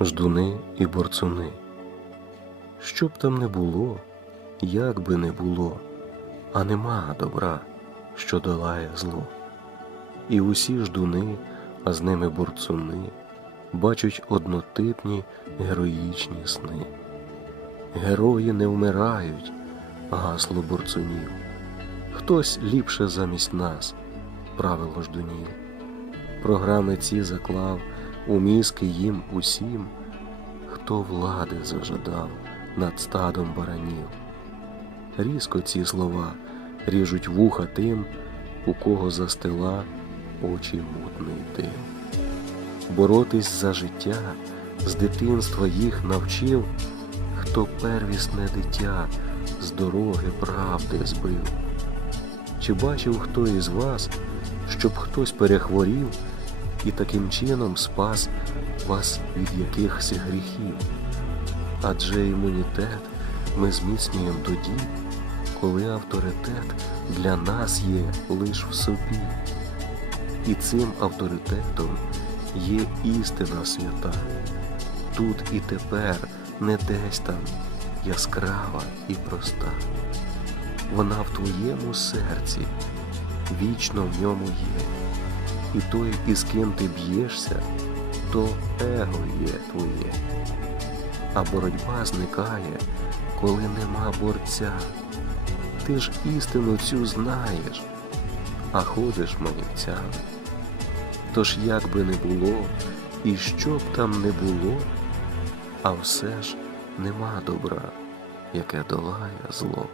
ждуни і борцуни. Що б там не було, як би не було, а нема добра, що долає зло. І усі ждуни, а з ними борцуни, бачать однотипні героїчні сни. Герої не вмирають, гасло борцунів. Хтось ліпше замість нас, правило ждунів. Програми ці заклав у мізки їм усім, хто влади зажадав над стадом баранів. Різко ці слова ріжуть вуха тим, у кого застила очі мутний дим. Боротись за життя з дитинства їх навчив, хто первісне дитя з дороги правди збив. Чи бачив хто із вас, щоб хтось перехворів і таким чином спас вас від якихось гріхів? Адже імунітет ми зміцнюємо тоді, коли авторитет для нас є лиш в собі. І цим авторитетом є істина свята. Тут і тепер не десь там яскрава і проста. Вона в твоєму серці, вічно в ньому є. І той, із ким ти б'єшся, то его є твоє. А боротьба зникає, коли нема борця. Ти ж істину цю знаєш, а ходиш манівцями. Тож як би не було, і що б там не було, а все ж нема добра, яке долає зло.